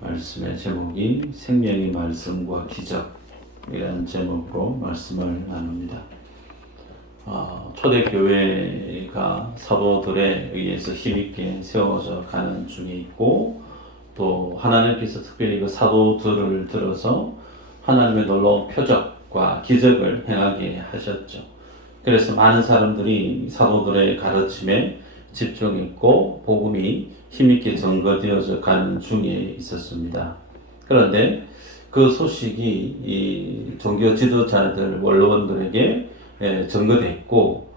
말씀의 제목이 생명의 말씀과 기적이라는 제목으로 말씀을 나눕니다. 초대교회가 사도들에 의해서 힘있게 세워져 가는 중에 있고, 또 하나님께서 특별히 그 사도들을 들어서 하나님의 놀라운 표적과 기적을 행하게 하셨죠. 그래서 많은 사람들이 사도들의 가르침에 집중했고 복음이 힘있게 전거되어져 가는 중에 있었습니다. 그런데 그 소식이 이 종교 지도자들, 원로원들에게 전거됐고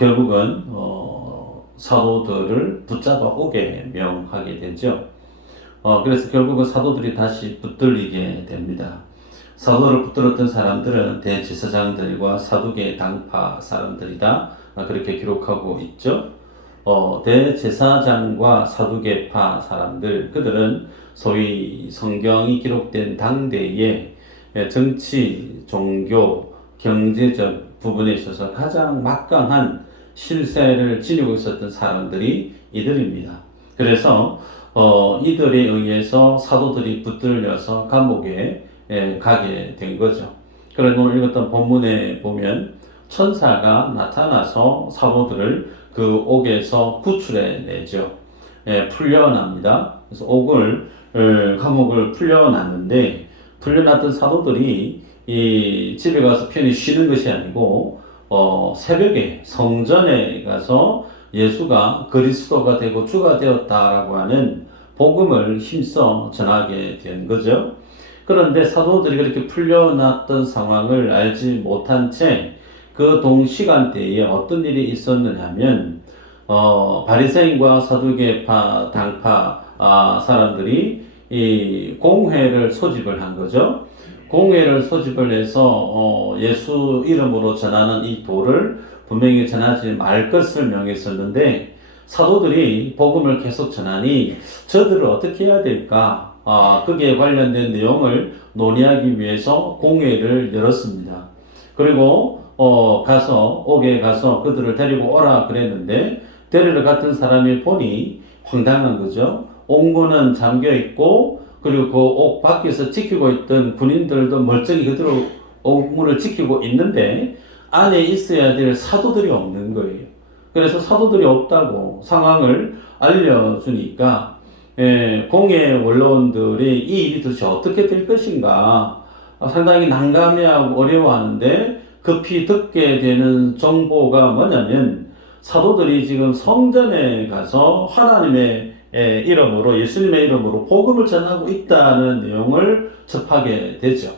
결국은 사도들을 붙잡아 오게 명하게 되죠. 그래서 결국은 사도들이 다시 붙들리게 됩니다. 사도를 붙들었던 사람들은 대제사장들과 사두개 당파 사람들이다, 그렇게 기록하고 있죠. 대제사장과 사두개파 사람들, 그들은 소위 성경이 기록된 당대에 정치, 종교, 경제적 부분에 있어서 가장 막강한 실세를 지니고 있었던 사람들이 이들입니다. 그래서 이들에 의해서 사도들이 붙들려서 감옥에 가게 된 거죠. 그런데 오늘 읽었던 본문에 보면 천사가 나타나서 사도들을 그 옥에서 구출해 내죠. 풀려납니다. 그래서 감옥을 풀려놨는데, 풀려났던 사도들이 이 집에 가서 편히 쉬는 것이 아니고 새벽에 성전에 가서 예수가 그리스도가 되고 주가 되었다라고 하는 복음을 힘써 전하게 된 거죠. 그런데 사도들이 그렇게 풀려났던 상황을 알지 못한 채 그 동시간대에 어떤 일이 있었느냐면, 바리새인과 사두개파 당파 사람들이 이 공회를 소집을 한 거죠. 공회를 소집을 해서 예수 이름으로 전하는 이 도를 분명히 전하지 말 것을 명했었는데, 사도들이 복음을 계속 전하니 저들을 어떻게 해야 될까? 거기에 관련된 내용을 논의하기 위해서 공회를 열었습니다. 그리고 옥에 가서 그들을 데리고 오라 그랬는데, 데리러 갔던 사람이 보니 황당한 거죠. 옥문은 잠겨 있고, 그리고 그 옥 밖에서 지키고 있던 군인들도 멀쩡히 그대로 옥문을 지키고 있는데 안에 있어야 될 사도들이 없는 거예요. 그래서 사도들이 없다고 상황을 알려주니까 공회 원로원들이 이 일이 도대체 어떻게 될 것인가 상당히 난감해하고 어려워하는데, 급히 듣게 되는 정보가 뭐냐면, 사도들이 지금 성전에 가서 하나님의 이름으로, 예수님의 이름으로 복음을 전하고 있다는 내용을 접하게 되죠.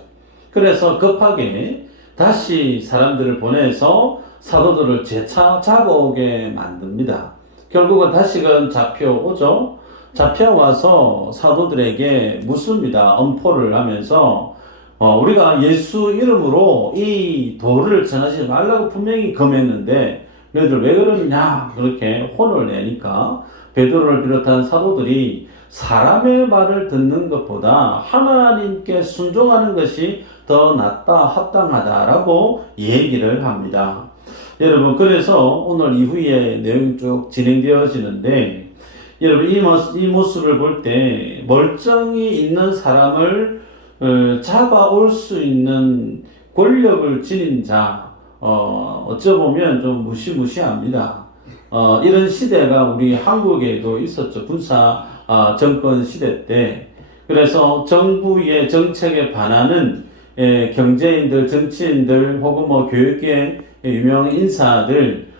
그래서 급하게 다시 사람들을 보내서 사도들을 재차 잡아오게 만듭니다. 결국은 다시금 잡혀오죠. 잡혀와서 사도들에게 묻습니다. 엄포를 하면서 우리가 예수 이름으로 이 도를 전하지 말라고 분명히 금했는데 너희들 왜 그러느냐, 그렇게 혼을 내니까 베드로를 비롯한 사도들이 사람의 말을 듣는 것보다 하나님께 순종하는 것이 더 낫다, 합당하다라고 얘기를 합니다. 여러분, 그래서 오늘 이후에 내용이 쭉 진행되어지는데, 여러분 이 모습을 볼 때 멀쩡히 있는 사람을 잡아올 수 있는 권력을 지닌 자, 어쩌보면 좀 무시무시합니다. 이런 시대가 우리 한국에도 있었죠. 군사 정권 시대 때. 그래서 정부의 정책에 반하는 경제인들, 정치인들, 혹은 교육계 유명 인사들,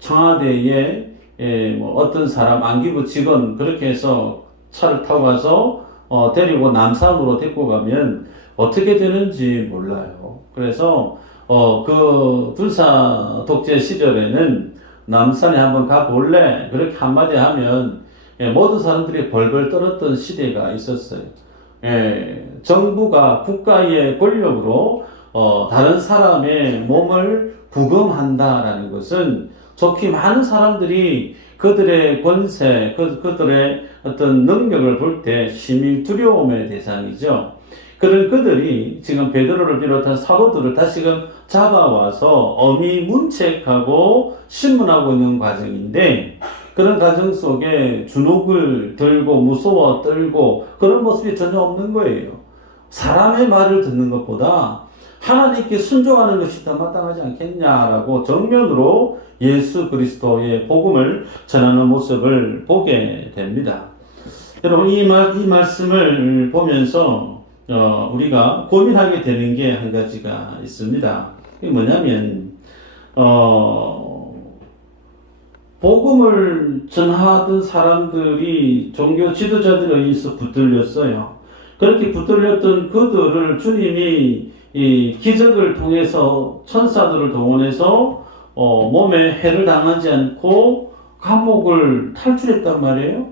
청와대에 어떤 사람, 안기부 직원, 그렇게 해서 차를 타고 가서 데리고 남산으로 데리고 가면 어떻게 되는지 몰라요. 그래서 그 군사 독재 시절에는 남산에 한번 가볼래? 그렇게 한마디 하면 모든 사람들이 벌벌 떨었던 시대가 있었어요. 정부가 국가의 권력으로 다른 사람의 몸을 부검한다라는 것은 좋게 많은 사람들이 그들의 권세, 그들의 어떤 능력을 볼 때 심히 두려움의 대상이죠. 그런 그들이 지금 베드로를 비롯한 사도들을 다시금 잡아와서 어미 문책하고 신문하고 있는 과정인데, 그런 가정 속에 주눅을 들고 무서워 떨고 그런 모습이 전혀 없는 거예요. 사람의 말을 듣는 것보다 하나님께 순종하는 것이 더 마땅하지 않겠냐라고 정면으로 예수 그리스도의 복음을 전하는 모습을 보게 됩니다. 여러분, 이 말씀을 보면서 우리가 고민하게 되는 게 한 가지가 있습니다. 그게 뭐냐면 복음을 전하던 사람들이 종교 지도자들에 의해서 붙들렸어요. 그렇게 붙들렸던 그들을 주님이 이 기적을 통해서 천사들을 동원해서 몸에 해를 당하지 않고 감옥을 탈출했단 말이에요.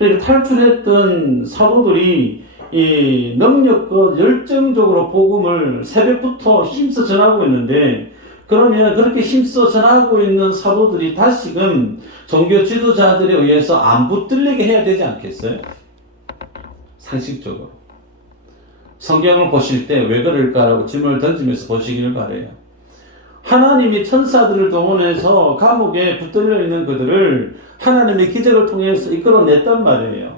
이렇게 탈출했던 사도들이 이 능력과 열정적으로 복음을 새벽부터 힘써 전하고 있는데, 그러면 그렇게 힘써 전하고 있는 사도들이 다시금 종교 지도자들에 의해서 안 붙들리게 해야 되지 않겠어요? 상식적으로. 성경을 보실 때 왜 그럴까라고 질문을 던지면서 보시기를 바래요. 하나님이 천사들을 동원해서 감옥에 붙들려 있는 그들을 하나님의 기적을 통해서 이끌어냈단 말이에요.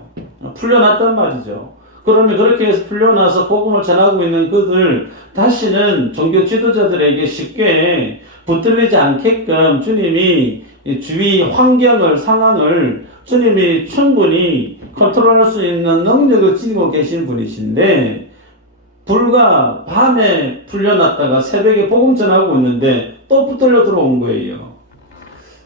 풀려났단 말이죠. 그러면 그렇게 해서 풀려나서 복음을 전하고 있는 그들 다시는 종교 지도자들에게 쉽게 붙들리지 않게끔 주님이 주위 환경을, 상황을 주님이 충분히 컨트롤할 수 있는 능력을 지니고 계신 분이신데, 불과 밤에 풀려났다가 새벽에 복음 전하고 있는데 또 붙들려 들어온 거예요.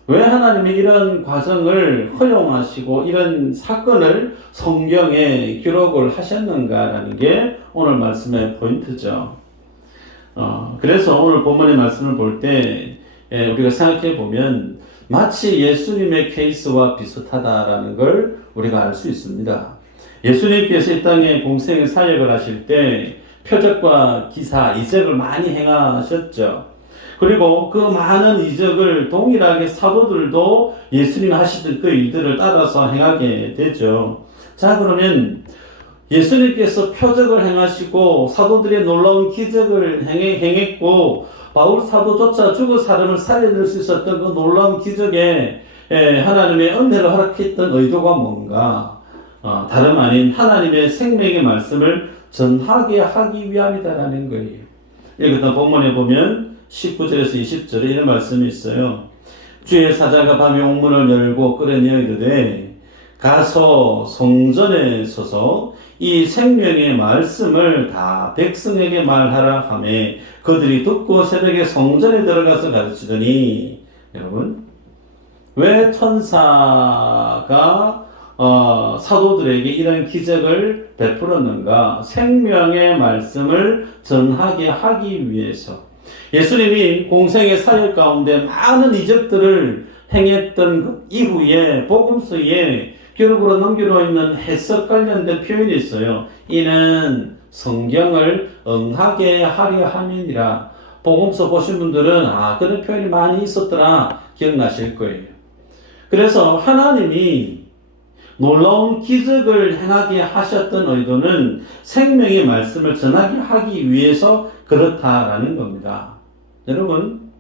왜 하나님이 이런 과정을 허용하시고 이런 사건을 성경에 기록을 하셨는가라는 게 오늘 말씀의 포인트죠. 그래서 오늘 본문의 말씀을 볼 때 우리가 생각해 보면 마치 예수님의 케이스와 비슷하다라는 걸 우리가 알 수 있습니다. 예수님께서 이 땅에 공생의 사역을 하실 때 표적과 기사, 이적을 많이 행하셨죠. 그리고 그 많은 이적을 동일하게 사도들도 예수님이 하시던 그 일들을 따라서 행하게 되죠. 자, 그러면 예수님께서 표적을 행하시고 사도들의 놀라운 기적을 행했고 바울 사도조차 죽은 사람을 살려낼 수 있었던 그 놀라운 기적에 하나님의 은혜를 허락했던 의도가 뭔가? 다름 아닌 하나님의 생명의 말씀을 전하게 하기 위함이다라는 거예요. 여기다 본문에 보면 19절에서 20절에 이런 말씀이 있어요. 주의 사자가 밤에 옥문을 열고 끌어내어 이르되 가서 성전에 서서 이 생명의 말씀을 다 백성에게 말하라 하매 그들이 듣고 새벽에 성전에 들어가서 가르치더니, 여러분, 왜 천사가 사도들에게 이런 기적을 베풀었는가? 생명의 말씀을 전하게 하기 위해서. 예수님이 공생의 사역 가운데 많은 이적들을 행했던 그 이후에 복음서에 기록으로 남겨놓여 있는 해석 관련된 표현이 있어요. 이는 성경을 응하게 하려 함이니라. 복음서 보신 분들은 그런 표현이 많이 있었더라 기억나실 거예요. 그래서 하나님이 놀라운 기적을 행하게 하셨던 의도는 생명의 말씀을 전하게 하기 위해서 그렇다라는 겁니다. 여러분,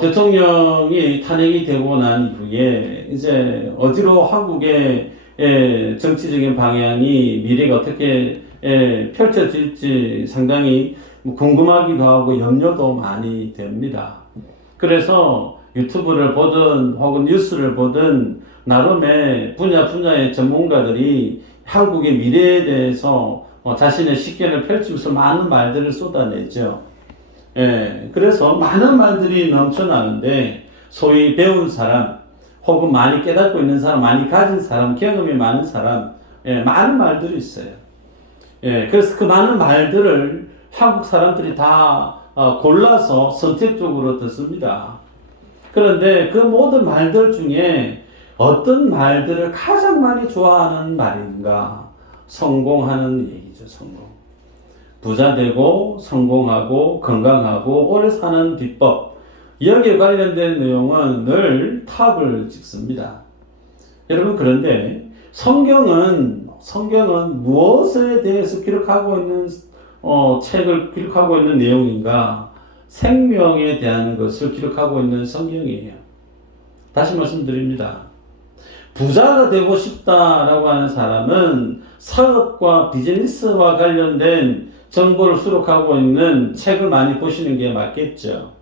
대통령이 탄핵이 되고 난 이후에 이제 어디로 한국의 정치적인 방향이 미래가 어떻게 펼쳐질지 상당히 궁금하기도 하고 염려도 많이 됩니다. 그래서 유튜브를 보든 혹은 뉴스를 보든 나름의 분야의 전문가들이 한국의 미래에 대해서 자신의 식견을 펼치면서 많은 말들을 쏟아내죠. 그래서 많은 말들이 넘쳐나는데 소위 배운 사람 혹은 많이 깨닫고 있는 사람, 많이 가진 사람, 경험이 많은 사람, 많은 말들이 있어요. 그래서 그 많은 말들을 한국 사람들이 다 골라서 선택적으로 듣습니다. 그런데 그 모든 말들 중에 어떤 말들을 가장 많이 좋아하는 말인가? 성공하는 얘기죠, 성공. 부자 되고, 성공하고, 건강하고, 오래 사는 비법. 여기에 관련된 내용은 늘 탑을 찍습니다. 여러분, 그런데 성경은 무엇에 대해서 기록하고 있는, 책을 기록하고 있는 내용인가? 생명에 대한 것을 기록하고 있는 성경이에요. 다시 말씀드립니다. 부자가 되고 싶다라고 하는 사람은 사업과 비즈니스와 관련된 정보를 수록하고 있는 책을 많이 보시는 게 맞겠죠.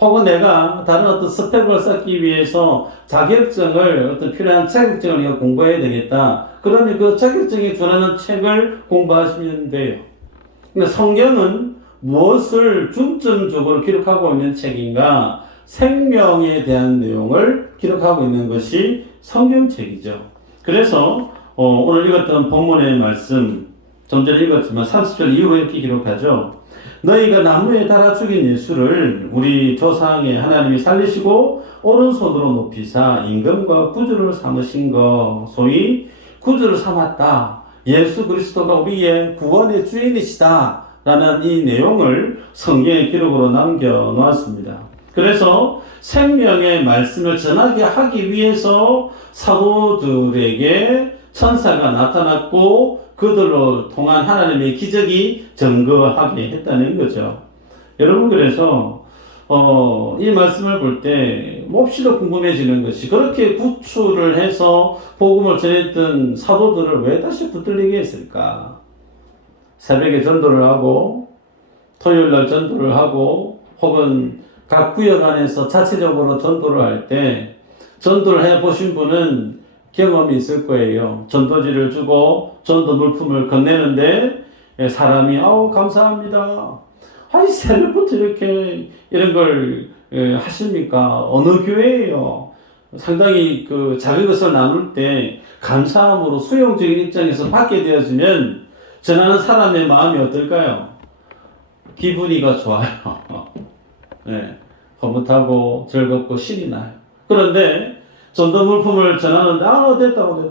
혹은 내가 다른 어떤 스펙을 쌓기 위해서 자격증을 어떤 필요한 자격증을 공부해야 되겠다. 그러면 그 자격증에 준하는 책을 공부하시면 돼요. 근데 성경은 무엇을 중점적으로 기록하고 있는 책인가? 생명에 대한 내용을 기록하고 있는 것이 성경책이죠. 그래서 오늘 읽었던 본문의 말씀, 좀 전에 읽었지만 30절 이후로 이렇게 기록하죠. 너희가 나무에 달아 죽인 예수를 우리 조상의 하나님이 살리시고 오른손으로 높이사 임금과 구주를 삼으신 것, 소위 구주를 삼았다. 예수 그리스도가 우리의 구원의 주인이시다. 라는 이 내용을 성경의 기록으로 남겨놓았습니다. 그래서 생명의 말씀을 전하게 하기 위해서 사도들에게 천사가 나타났고 그들로 통한 하나님의 기적이 증거하게 했다는 거죠. 여러분, 그래서 이 말씀을 볼 때 몹시도 궁금해지는 것이, 그렇게 구출을 해서 복음을 전했던 사도들을 왜 다시 붙들리게 했을까? 새벽에 전도를 하고 토요일날 전도를 하고 혹은 각 구역 안에서 자체적으로 전도를 할 때, 전도를 해보신 분은 경험이 있을 거예요. 전도지를 주고 전도 물품을 건네는데 사람이 감사합니다. 아니 새벽부터 이렇게 이런 걸 하십니까? 어느 교회예요? 상당히 그 작은 것을 나눌 때 감사함으로 수용적인 입장에서 받게 되어지면 전하는 사람의 마음이 어떨까요? 기분이가 좋아요. 네, 흐뭇하고 즐겁고 신이 나요. 그런데 전도 물품을 전하는데 됐다고.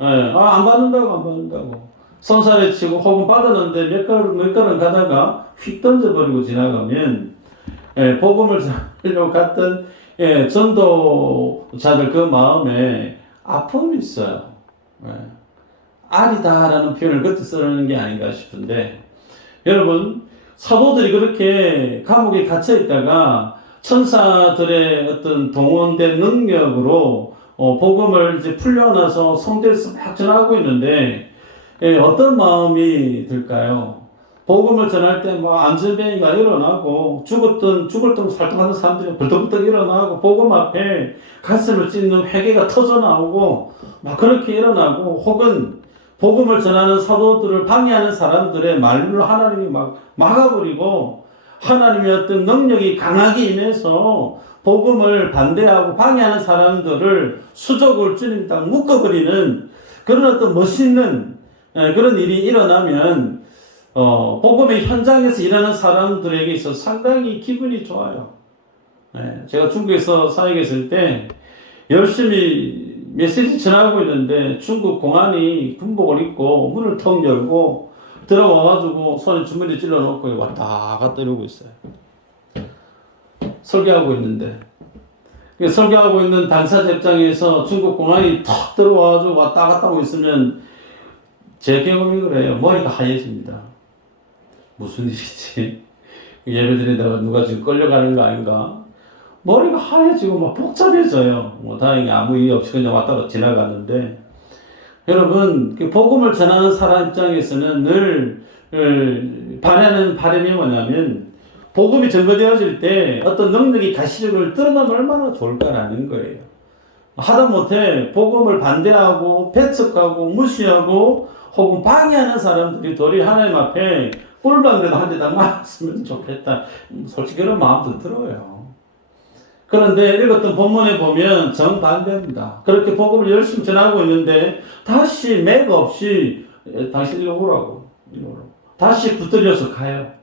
네, 안 받는다고. 손살에 치고 혹은 받았는데 몇 걸음 가다가 휙 던져버리고 지나가면 복음을 전하려고 갔던 전도자들 그 마음에 아픔이 있어요. 아리다라는 표현을 그때 쓰는 게 아닌가 싶은데, 여러분, 사도들이 그렇게 감옥에 갇혀 있다가 천사들의 어떤 동원된 능력으로 복음을 이제 풀려나서 성대에서 막 전하고 있는데 어떤 마음이 들까요? 복음을 전할 때 뭐 안전뱅이가 일어나고 죽을 듯 살떡하는 사람들이 벌떡벌떡 일어나고 복음 앞에 가슴을 찢는 회개가 터져 나오고 막 그렇게 일어나고, 혹은 복음을 전하는 사도들을 방해하는 사람들의 말로 하나님이 막 막아버리고 하나님의 어떤 능력이 강하게 임해서 복음을 반대하고 방해하는 사람들을 수족을 주님 딱 묶어버리는 그런 어떤 멋있는 그런 일이 일어나면 복음의 현장에서 일하는 사람들에게 있어서 상당히 기분이 좋아요. 제가 중국에서 사역했을 때 열심히 메시지 전하고 있는데 중국 공안이 군복을 입고 문을 턱 열고 들어와가지고 손에 주머니 찔러놓고 왔다 갔다 이러고 있어요. 설교하고 있는데, 설교하고 있는 당사자 입장에서 중국 공안이 턱 들어와가지고 왔다 갔다 하고 있으면 제 경험이 그래요. 머리가 하얘집니다. 무슨 일이지? 예배드리다가 누가 지금 끌려가는 거 아닌가? 머리가 하얘지고 막 복잡해져요. 다행히 아무 일 없이 그냥 왔다가 지나갔는데, 여러분, 복음을 전하는 사람 입장에서는 늘 바라는 바람이 뭐냐면, 복음이 전거되어질 때 어떤 능력이 가시적으로 드러나면 얼마나 좋을까라는 거예요. 하다못해 복음을 반대하고 배척하고 무시하고 혹은 방해하는 사람들이 도리 하나님 앞에 꿀방대도 한 대 딱 맞았으면 좋겠다. 솔직히 그런 마음도 들어요. 그런데 읽었던 본문에 보면 정반대입니다. 그렇게 복음을 열심히 전하고 있는데 다시 맥 없이 다시 일로 오라고. 다시 붙들려서 가요.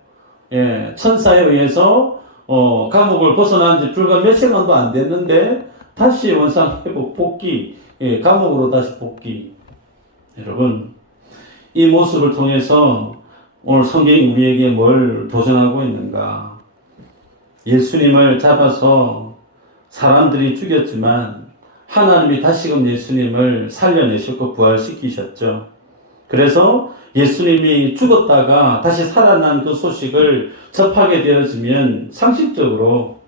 천사에 의해서 감옥을 벗어난 지 불과 몇 시간도 안 됐는데 다시 원상 회복 복귀, 감옥으로 다시 복귀. 여러분, 이 모습을 통해서 오늘 성경이 우리에게 뭘 도전하고 있는가? 예수님을 잡아서 사람들이 죽였지만 하나님이 다시금 예수님을 살려내셨고 부활시키셨죠. 그래서 예수님이 죽었다가 다시 살아난 그 소식을 접하게 되어지면 상식적으로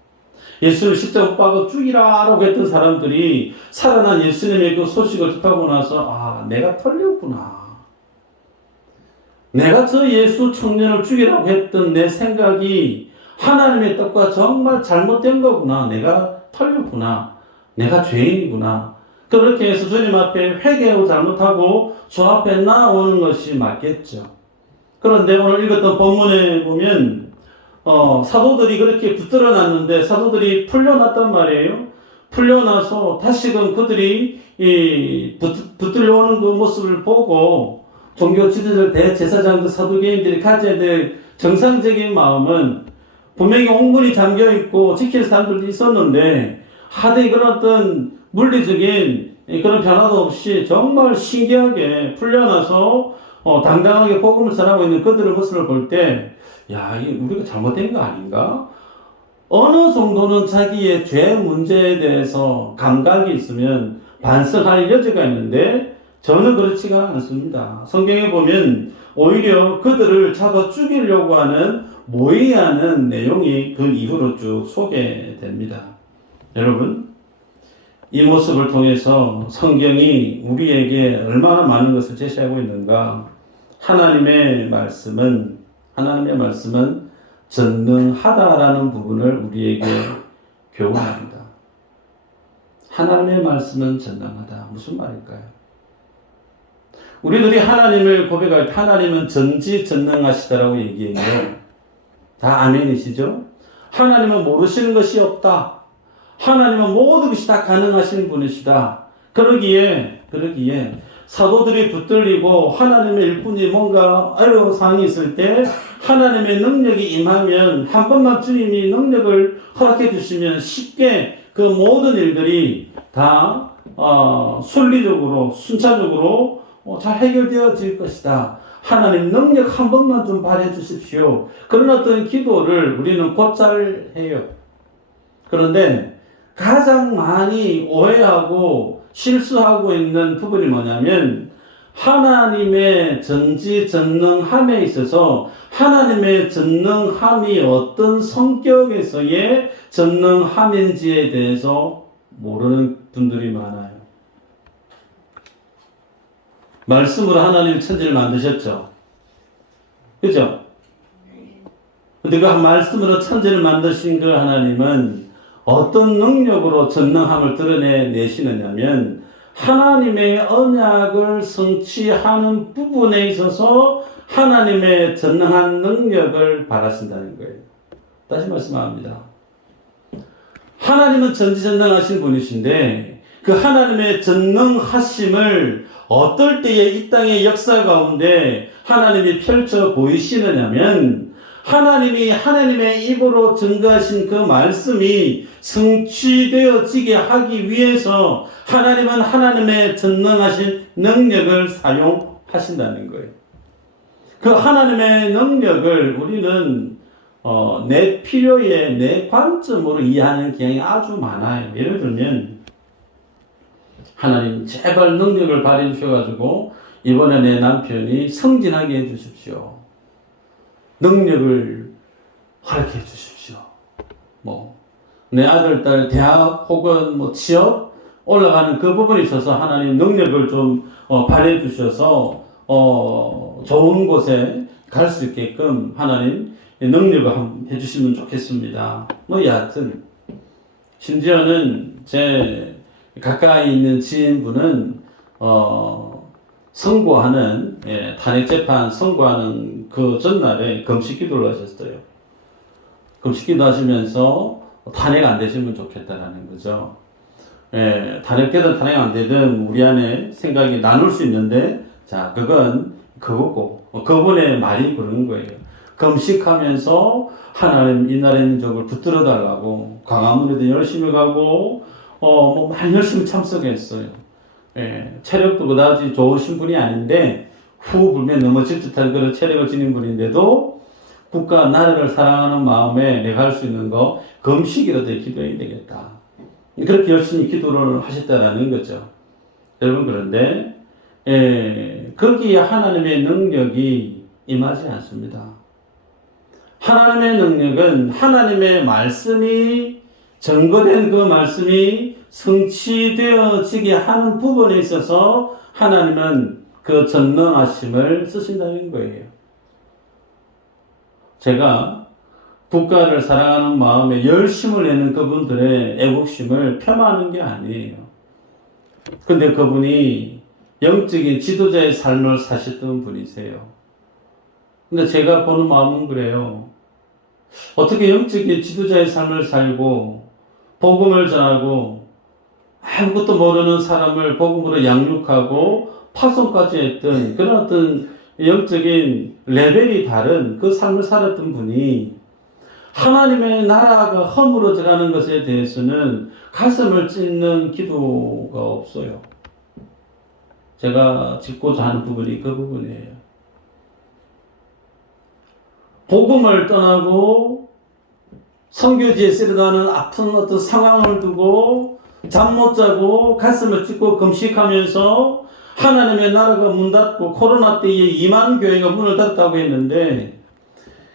예수를 십자가 못 박아 죽이라라고 했던 사람들이 살아난 예수님의 그 소식을 접하고 나서 아, 내가 털렸구나. 내가 저 예수 청년을 죽이라고 했던 내 생각이 하나님의 뜻과 정말 잘못된 거구나. 내가 털렸구나. 내가 죄인이구나. 그렇게 해서 주님 앞에 회개하고 잘못하고 주 앞에 나오는 것이 맞겠죠. 그런데 오늘 읽었던 본문에 보면 사도들이 그렇게 붙들어 놨는데 사도들이 풀려났단 말이에요. 풀려나서 다시금 그들이 붙들려 오는 그 모습을 보고 종교 지도자들, 대제사장들, 사두개인들이 가져야 될 정상적인 마음은 분명히 옹문이 잠겨 있고 지킬 사람들도 있었는데 하되 그런 어떤 물리적인 그런 변화도 없이 정말 신기하게 풀려나서 당당하게 복음을 전하고 있는 그들의 모습을 볼 때 야, 이게 우리가 잘못된 거 아닌가? 어느 정도는 자기의 죄 문제에 대해서 감각이 있으면 반성할 여지가 있는데 저는 그렇지가 않습니다. 성경에 보면 오히려 그들을 잡아 죽이려고 하는 모의하는 내용이 그 이후로 쭉 소개됩니다. 여러분, 이 모습을 통해서 성경이 우리에게 얼마나 많은 것을 제시하고 있는가? 하나님의 말씀은 전능하다라는 부분을 우리에게 교훈합니다. 하나님의 말씀은 전능하다. 무슨 말일까요? 우리들이 하나님을 고백할 때 하나님은 전지전능하시다라고 얘기해요. 다 아멘이시죠? 하나님은 모르시는 것이 없다. 하나님은 모든 것이 다 가능하신 분이시다. 그러기에 사도들이 붙들리고 하나님의 일꾼이 뭔가 어려운 상황이 있을 때 하나님의 능력이 임하면 한 번만 주님이 능력을 허락해 주시면 쉽게 그 모든 일들이 다 순리적으로 순차적으로 잘 해결되어질 것이다. 하나님 능력 한 번만 좀 발휘해 주십시오. 그런 어떤 기도를 우리는 곧잘 해요. 그런데 가장 많이 오해하고 실수하고 있는 부분이 뭐냐면 하나님의 전지전능함에 있어서 하나님의 전능함이 어떤 성격에서의 전능함인지에 대해서 모르는 분들이 많아요. 말씀으로 하나님 천지를 만드셨죠. 그죠? 근데 그 말씀으로 천지를 만드신 그 하나님은 어떤 능력으로 전능함을 드러내시느냐면 하나님의 언약을 성취하는 부분에 있어서 하나님의 전능한 능력을 바라신다는 거예요. 다시 말씀합니다. 하나님은 전지전능하신 분이신데 그 하나님의 전능하심을 어떨 때에 이 땅의 역사 가운데 하나님이 펼쳐 보이시느냐면 하나님이 하나님의 입으로 증거하신 그 말씀이 성취되어지게 하기 위해서 하나님은 하나님의 전능하신 능력을 사용하신다는 거예요. 그 하나님의 능력을 우리는 내 필요에 내 관점으로 이해하는 경향이 아주 많아요. 예를 들면 하나님 제발 능력을 발휘해 주셔가지고 이번에 내 남편이 승진하게 해주십시오. 능력을 허락해 주십시오. 내 아들, 딸, 대학 혹은 취업 올라가는 그 부분에 있어서 하나님 능력을 좀 발휘해 주셔서 좋은 곳에 갈 수 있게끔 하나님 능력을 해주시면 좋겠습니다. 여하튼 심지어는 제 가까이 있는 지인분은 선고하는 탄핵재판 선고하는 그 전날에 금식 기도를 하셨어요. 금식 기도 하시면서 탄핵 안 되시면 좋겠다라는 거죠. 탄핵되든 탄핵 안 되든 우리 안에 생각이 나눌 수 있는데 자 그건 그거고 그분의 말이 그런 거예요. 금식하면서 하나님 이 나라의 민족을 붙들어 달라고 광화문에도 열심히 가고 많이 열심히 참석했어요. 체력도 그다지 좋으신 분이 아닌데 후 불면 넘어질 듯한 그런 체력을 지닌 분인데도 국가 나라를 사랑하는 마음에 내가 할 수 있는 거 금식이라도 기도해야 되겠다. 그렇게 열심히 기도를 하셨다라는 거죠. 여러분 그런데 거기에 하나님의 능력이 임하지 않습니다. 하나님의 능력은 하나님의 말씀이 증거된 그 말씀이 성취되어지게 하는 부분에 있어서 하나님은 그 전능하심을 쓰신다는 거예요. 제가 국가를 사랑하는 마음에 열심을 내는 그분들의 애국심을 폄하하는 게 아니에요. 근데 그분이 영적인 지도자의 삶을 사셨던 분이세요. 근데 제가 보는 마음은 그래요. 어떻게 영적인 지도자의 삶을 살고 복음을 전하고 아무것도 모르는 사람을 복음으로 양육하고 파송까지 했던 그런 어떤 영적인 레벨이 다른 그 삶을 살았던 분이 하나님의 나라가 허물어져가는 것에 대해서는 가슴을 찢는 기도가 없어요. 제가 짚고자 하는 부분이 그 부분이에요. 복음을 떠나고 선교지에 쓰려다는 아픈 어떤 상황을 두고 잠 못 자고 가슴을 찢고 금식하면서 하나님의 나라가 문 닫고 코로나 때에 2만 교회가 문을 닫았다고 했는데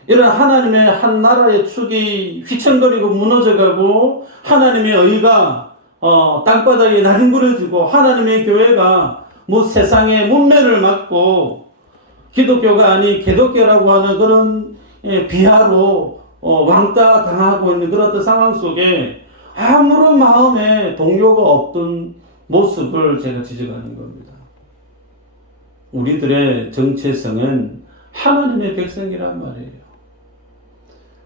이런 하나님의 한 나라의 축이 휘청거리고 무너져가고 하나님의 의가 땅바닥에 나뒹굴어지고 하나님의 교회가 뭐 세상의 문매를 맞고 기독교가 아닌 개독교라고 하는 그런 비하로 왕따 당하고 있는 그런 어떤 상황 속에 아무런 마음에 동요가 없던 모습을 제가 지적하는 겁니다. 우리들의 정체성은 하나님의 백성이란 말이에요.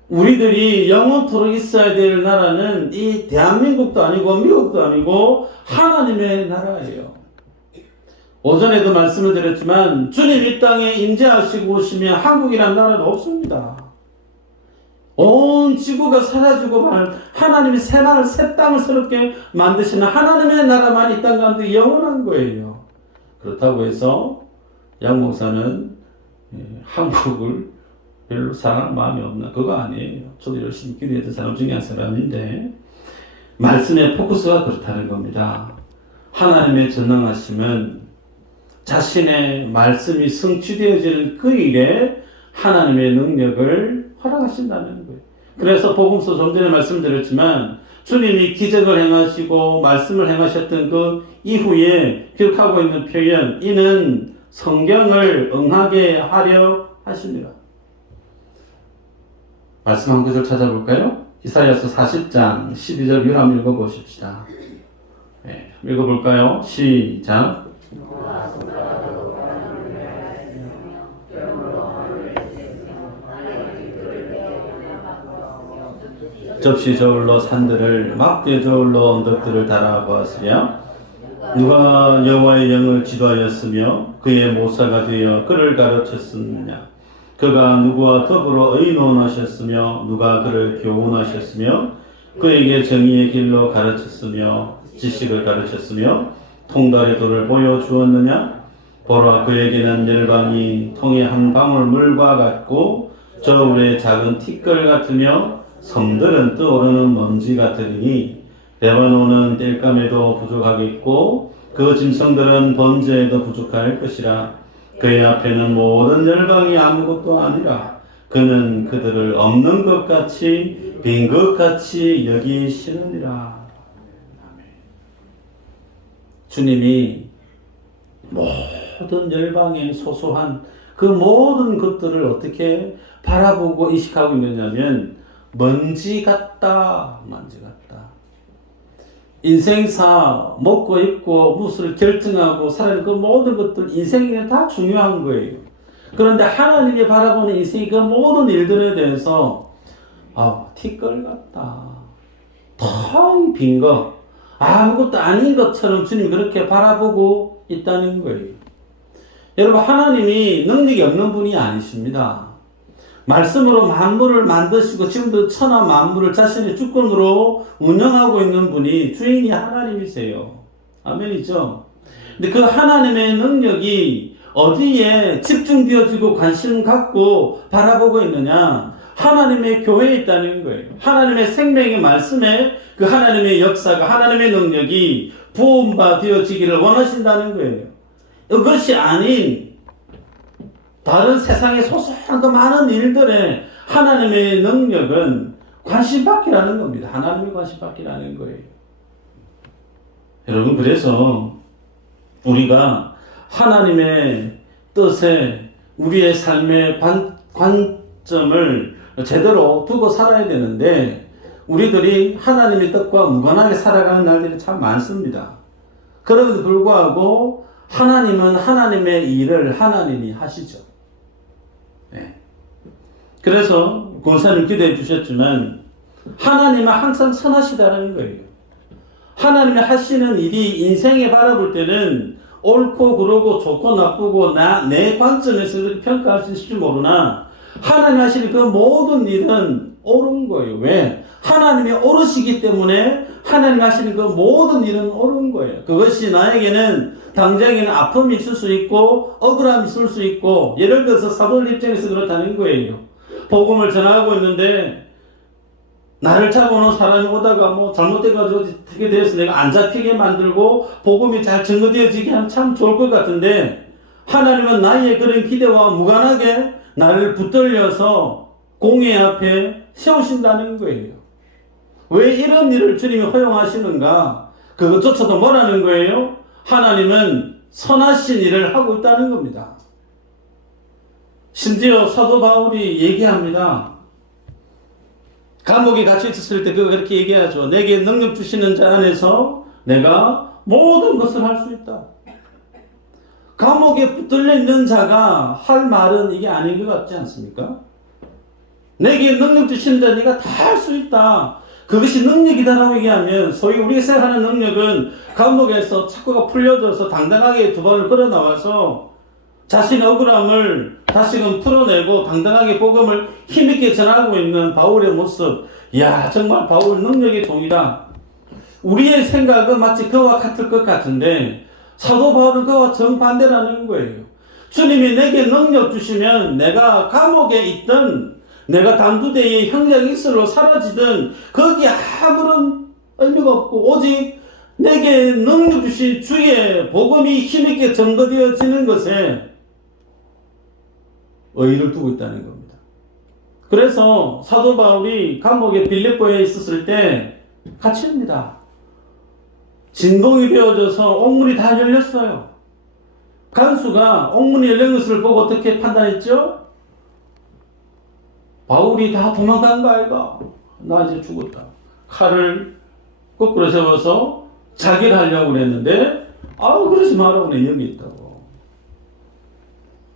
우리들이 영원토록 있어야 될 나라는 이 대한민국도 아니고 미국도 아니고 하나님의 나라예요. 오전에도 말씀을 드렸지만 주님 이 땅에 임재하시고 오시면 한국이란 나라는 없습니다. 온 지구가 사라지고 말 하나님이 새날 새 땅을 새롭게 만드시는 하나님의 나라만 이 땅 가운데 영원한 거예요. 그렇다고 해서 양 목사는 한국을 별로 사랑할 마음이 없나? 그거 아니에요. 저도 열심히 기도했던 사람 중에 한 사람인데 말씀의 포커스가 그렇다는 겁니다. 하나님의 전능하심은 자신의 말씀이 성취되어지는 그 일에 하나님의 능력을 허락하신다는 거예요. 그래서 복음서 좀 전에 말씀드렸지만 주님이 기적을 행하시고 말씀을 행하셨던 그 이후에 기록하고 있는 표현, 이는 성경을 응하게 하려 하십니다. 말씀 한 구절 찾아볼까요? 이사야서 40장 12절 율 한번 읽어보십시다. 네, 읽어볼까요? 시작. 접시 저울로 산들을 막대 저울로 언덕들을 달아보았으랴. 누가 여호와의 영을 지도하였으며 그의 모사가 되어 그를 가르쳤느냐. 그가 누구와 더불어 의논하셨으며 누가 그를 교훈하셨으며 그에게 정의의 길로 가르쳤으며 지식을 가르쳤으며 통달의 도를 보여주었느냐. 보라, 그에게는 열방이 통의 한 방울 물과 같고 저울의 작은 티끌 같으며 섬들은 떠오르는 먼지 같으니 레바논은 땔감에도 부족하겠고 그 짐승들은 번제에도 부족할 것이라. 그의 앞에는 모든 열방이 아무것도 아니라 그는 그들을 없는 것 같이 빈 것 같이 여기시느니라. 주님이 모든 열방의 소소한 그 모든 것들을 어떻게 바라보고 인식하고 있느냐면 먼지 같다, 먼지 같다. 인생사 먹고 입고 무엇을 결정하고 살아가는 그 모든 것들 인생에 다 중요한 거예요. 그런데 하나님이 바라보는 인생의 그 모든 일들에 대해서 티끌 같다, 텅 빈 거, 아무것도 아닌 것처럼 주님이 그렇게 바라보고 있다는 거예요. 여러분, 하나님이 능력이 없는 분이 아니십니다. 말씀으로 만물을 만드시고 지금도 천하 만물을 자신의 주권으로 운영하고 있는 분이 주인이 하나님이세요. 아멘이죠. 근데 그 하나님의 능력이 어디에 집중되어지고 관심 갖고 바라보고 있느냐? 하나님의 교회에 있다는 거예요. 하나님의 생명의 말씀에 그 하나님의 역사가, 하나님의 능력이 부음받아지기를 원하신다는 거예요. 이것이 아닌 다른 세상의 소소한 그 많은 일들에 하나님의 능력은 관심 받기라는 겁니다. 하나님의 관심 받기라는 거예요. 여러분, 그래서 우리가 하나님의 뜻에 우리의 삶의 관점을 제대로 두고 살아야 되는데, 우리들이 하나님의 뜻과 무관하게 살아가는 날들이 참 많습니다. 그럼에도 불구하고 하나님은 하나님의 일을 하나님이 하시죠. 네. 그래서 권사님 기도해 주셨지만 하나님은 항상 선하시다는 거예요. 하나님이 하시는 일이 인생에 바라볼 때는 옳고 그르고 좋고 나쁘고 내 관점에서 평가할 수 있을지 모르나 하나님이 하시는 그 모든 일은 옳은 거예요. 왜? 하나님이 옳으시기 때문에 하나님이 하시는 그 모든 일은 옳은 거예요. 그것이 나에게는 당장에는 아픔이 있을 수 있고 억울함이 있을 수 있고, 예를 들어서 사도들 입장에서 그렇다는 거예요. 복음을 전하고 있는데 나를 잡아오는 사람이 오다가 잘못돼가지고 어떻게 되어서 내가 안 잡히게 만들고 복음이 잘 증거되어지게 하면 참 좋을 것 같은데, 하나님은 나의 그런 기대와 무관하게 나를 붙들려서 공의 앞에 세우신다는 거예요. 왜 이런 일을 주님이 허용하시는가? 그것조차도 뭐라는 거예요? 하나님은 선하신 일을 하고 있다는 겁니다. 심지어 사도 바울이 얘기합니다. 감옥에 갇혀 있었을 때 그렇게 얘기하죠. 내게 능력 주시는 자 안에서 내가 모든 것을 할 수 있다. 감옥에 붙들려 있는 자가 할 말은 이게 아닌 것 같지 않습니까? 내게 능력 주시는 자 내가 다 할 수 있다. 그것이 능력이다라고 얘기하면, 소위 우리가 생각하는 능력은 감옥에서 착고가 풀려져서 당당하게 두 발을 걸어 나와서 자신의 억울함을 다시금 풀어내고 당당하게 복음을 힘있게 전하고 있는 바울의 모습. 이야, 정말 바울 능력의 종이다. 우리의 생각은 마치 그와 같을 것 같은데 사도 바울은 그와 정반대라는 거예요. 주님이 내게 능력 주시면 내가 감옥에 있든 내가 단두대에 형장이슬로 사라지든 거기에 아무런 의미가 없고, 오직 내게 능력 주신 주의 복음이 힘있게 증거되어지는 것에 의의를 두고 있다는 겁니다. 그래서 사도 바울이 감옥에 빌립보에 있었을 때 갇힙니다. 진동이 되어져서 옥문이 다 열렸어요. 간수가 옥문이 열린 것을 보고 어떻게 판단했죠? 바울이 다 도망간 거 아이가? 나 이제 죽었다. 칼을 거꾸로 세워서 자기를 하려고 그랬는데, 그러지 마라고 내 여기 있다고.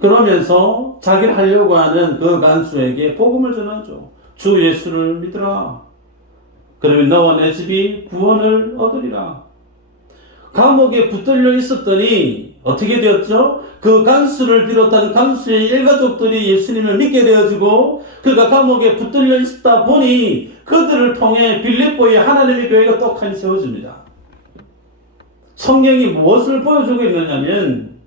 그러면서 자기를 하려고 하는 그 간수에게 복음을 전하죠. 주 예수를 믿으라. 그러면 너와 내 집이 구원을 얻으리라. 감옥에 붙들려 있었더니 어떻게 되었죠? 그 간수를 비롯한 간수의 일가족들이 예수님을 믿게 되어지고, 그가 감옥에 붙들려 있다 보니 그들을 통해 빌립보에 하나님의 교회가 떡하니 세워집니다. 성경이 무엇을 보여주고 있느냐면,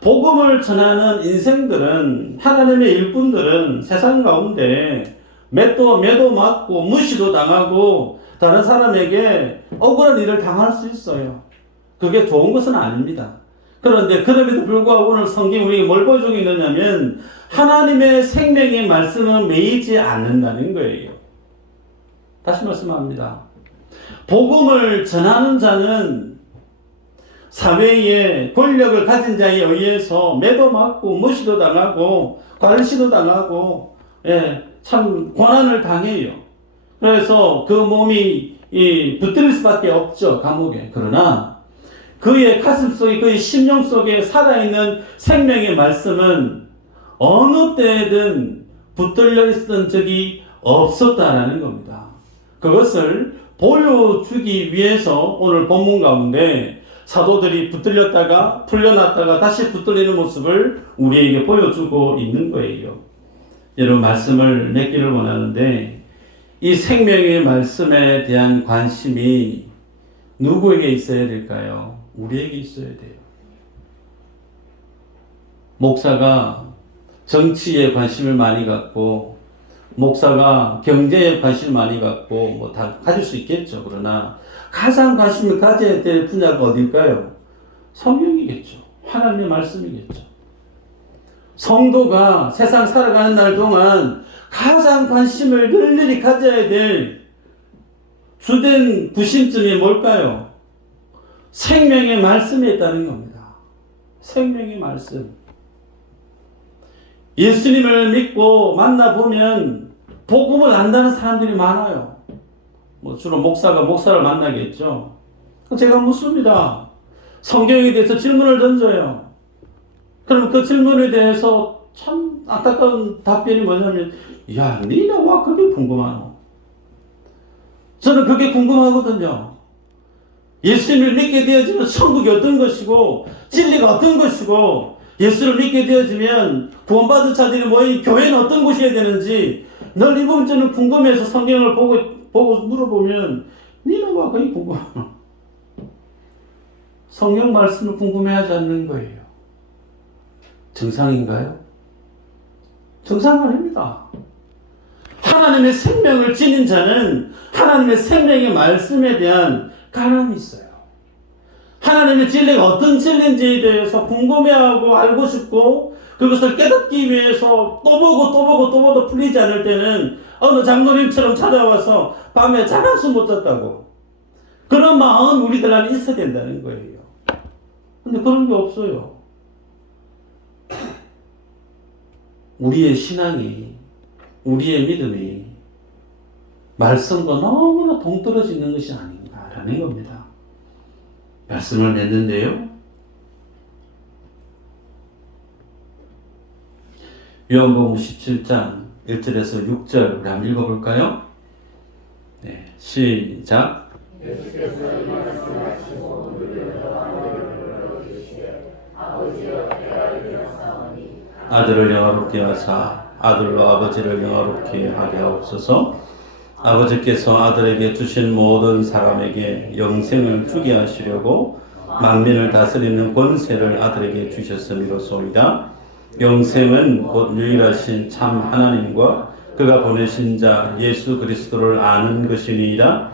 복음을 전하는 인생들은, 하나님의 일꾼들은 세상 가운데 매도 맞고 무시도 당하고 다른 사람에게 억울한 일을 당할 수 있어요. 그게 좋은 것은 아닙니다. 그런데 그럼에도 불구하고 오늘 성경이 우리에게 뭘 보여주고 있느냐면, 하나님의 생명의 말씀은 매이지 않는다는 거예요. 다시 말씀합니다. 복음을 전하는 자는 사회의 권력을 가진 자에 의해서 매도 맞고 무시도 당하고 관시도 당하고, 참 고난을 당해요. 그래서 그 몸이 붙들릴 수밖에 없죠, 감옥에. 그러나 그의 가슴 속에, 그의 심령 속에 살아있는 생명의 말씀은 어느 때든 붙들려 있었던 적이 없었다라는 겁니다. 그것을 보여주기 위해서 오늘 본문 가운데 사도들이 붙들렸다가 풀려났다가 다시 붙들리는 모습을 우리에게 보여주고 있는 거예요. 여러분, 말씀을 맺기를 원하는데, 이 생명의 말씀에 대한 관심이 누구에게 있어야 될까요? 우리에게 있어야 돼요. 목사가 정치에 관심을 많이 갖고, 목사가 경제에 관심을 많이 갖고, 다 가질 수 있겠죠. 그러나 가장 관심을 가져야 될 분야가 어딜까요? 성경이겠죠. 하나님의 말씀이겠죠. 성도가 세상 살아가는 날 동안 가장 관심을 열렬히 가져야 될 주된 구심점이 뭘까요? 생명의 말씀에 있다는 겁니다. 생명의 말씀. 예수님을 믿고 만나보면 복음을 안다는 사람들이 많아요. 주로 목사가 목사를 만나겠죠. 제가 묻습니다. 성경에 대해서 질문을 던져요. 그럼 그 질문에 대해서 참 안타까운 답변이 뭐냐면, 야, 니네 와 그게 궁금하노? 저는 그게 궁금하거든요. 예수님을 믿게 되어지면 천국이 어떤 것이고 진리가 어떤 것이고 예수를 믿게 되어지면 구원받은 자들이 모인 교회는 어떤 곳이어야 되는지 늘 이 부분 저는 궁금해서 성경을 보고 물어보면 니는 와 그게 궁금하노? 성경 말씀을 궁금해하지 않는 거예요. 정상인가요? 정상 아닙니다. 하나님의 생명을 지닌 자는 하나님의 생명의 말씀에 대한 가람이 있어요. 하나님의 진리가 어떤 진리인지에 대해서 궁금해하고 알고 싶고 그것을 깨닫기 위해서 또 보고 풀리지 않을 때는 어느 장로님처럼 찾아와서 밤에 잠 한숨 못 잤다고. 그런 마음 우리들 안에 있어야 된다는 거예요. 근데 그런 게 없어요. 우리의 신앙이, 우리의 믿음이 말씀과 너무나 동떨어져 있는 것이 아닌가라는 겁니다. 말씀을 맺는데요. 요한복음 17장 1절에서 6절 우리 한번 읽어볼까요? 네, 시작. 아들을 영화롭게 하사 아들로 아버지를 영화롭게 하게 하옵소서. 아버지께서 아들에게 주신 모든 사람에게 영생을 주게 하시려고 만민을 다스리는 권세를 아들에게 주셨음이로소이다. 영생은 곧 유일하신 참 하나님과 그가 보내신 자 예수 그리스도를 아는 것이니이다.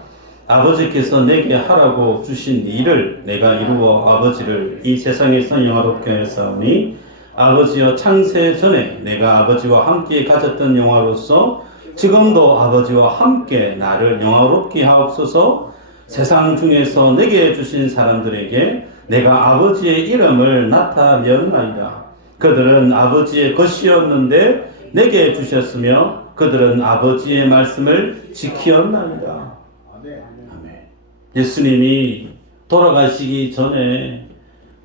아버지께서 내게 하라고 주신 일을 내가 이루어 아버지를 이 세상에서 영화롭게 하였사오니 아버지여 창세 전에 내가 아버지와 함께 가졌던 영화로서 지금도 아버지와 함께 나를 영화롭게 하옵소서. 세상 중에서 내게 주신 사람들에게 내가 아버지의 이름을 나타내었나이다. 그들은 아버지의 것이었는데 내게 주셨으며 그들은 아버지의 말씀을 지키었나이다. 아멘. 예수님이 돌아가시기 전에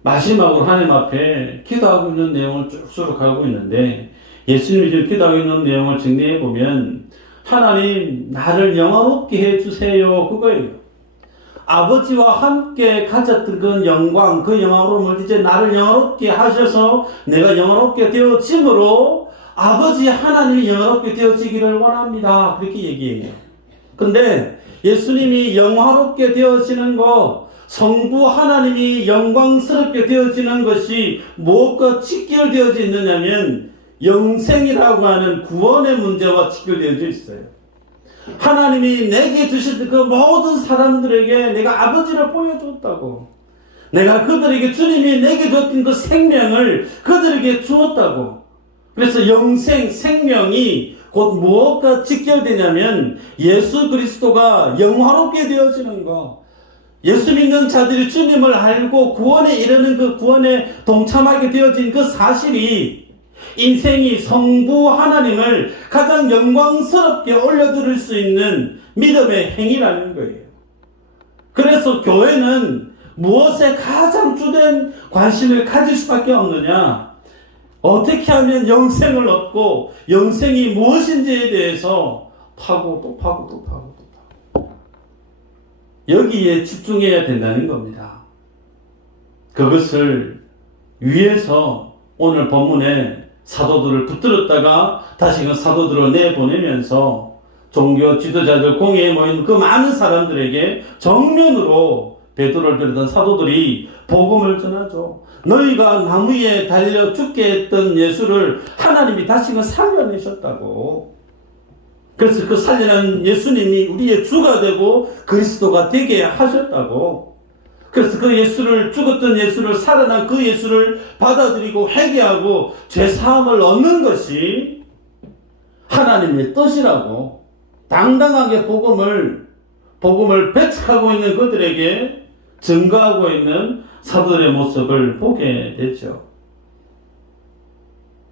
마지막으로 하나님 앞에 기도하고 있는 내용을 쭉 수록하고 있는데 예수님이 지금 기도하고 있는 내용을 정리해 보면 하나님 나를 영화롭게 해주세요 그거예요. 아버지와 함께 가졌던 그 영광 그 영화로움을 이제 나를 영화롭게 하셔서 내가 영화롭게 되어짐으로 아버지 하나님이 영화롭게 되어지기를 원합니다. 그렇게 얘기해요. 근데 예수님이 영화롭게 되어지는 거 성부 하나님이 영광스럽게 되어지는 것이 무엇과 직결되어져 있느냐면 영생이라고 하는 구원의 문제와 직결되어져 있어요. 하나님이 내게 주신 그 모든 사람들에게 내가 아버지를 보여줬다고. 내가 그들에게 주님이 내게 줬던 그 생명을 그들에게 주었다고. 그래서 영생, 생명이 곧 무엇과 직결되냐면 예수 그리스도가 영화롭게 되어지는 거. 예수 믿는 자들이 주님을 알고 구원에 이르는 그 구원에 동참하게 되어진 그 사실이 인생이 성부 하나님을 가장 영광스럽게 올려드릴 수 있는 믿음의 행위라는 거예요. 그래서 교회는 무엇에 가장 주된 관심을 가질 수밖에 없느냐? 어떻게 하면 영생을 얻고 영생이 무엇인지에 대해서 파고 또 파고 또 파고 또 파고 여기에 집중해야 된다는 겁니다. 그것을 위해서 오늘 본문에 사도들을 붙들었다가 다시금 사도들을 내보내면서 종교 지도자들 공회에 모인 그 많은 사람들에게 정면으로 베드로를 비롯한 사도들이 복음을 전하죠. 너희가 나무 위에 달려 죽게 했던 예수를 하나님이 다시금 살려내셨다고. 그래서 그 살려낸 예수님이 우리의 주가 되고 그리스도가 되게 하셨다고. 그래서 그 예수를 죽었던 예수를 살아난 그 예수를 받아들이고 회개하고 죄사함을 얻는 것이 하나님의 뜻이라고 당당하게 복음을 배척하고 있는 그들에게 증거하고 있는 사도들의 모습을 보게 되죠.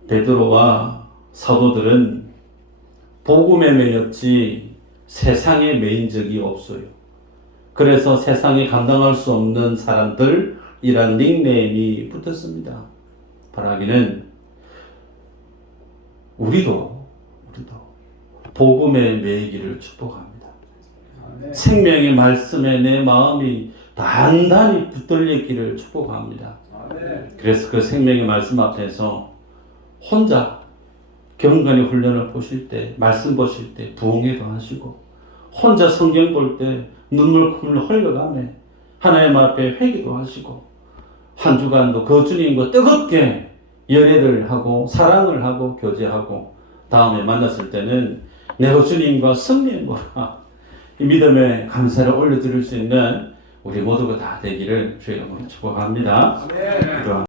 베드로와 사도들은 복음에 매였지 세상에 매인 적이 없어요. 그래서 세상에 감당할 수 없는 사람들이란 닉네임이 붙었습니다. 바라기는 우리도 복음에 매이기를 축복합니다. 생명의 말씀에 내 마음이 단단히 붙들려 있기를 축복합니다. 그래서 그 생명의 말씀 앞에서 혼자 경건의 훈련을 보실 때, 말씀 보실 때 부흥회도 하시고, 혼자 성경 볼 때 눈물 콧물 흘려가며 하나님 앞에 회개도 하시고, 한 주간도 그 주님과 뜨겁게 연애를 하고 사랑을 하고 교제하고, 다음에 만났을 때는 내가 주님과 승리해보라, 이 믿음의 감사를 올려드릴 수 있는 우리 모두가 다 되기를 주의 이름으로 축복합니다.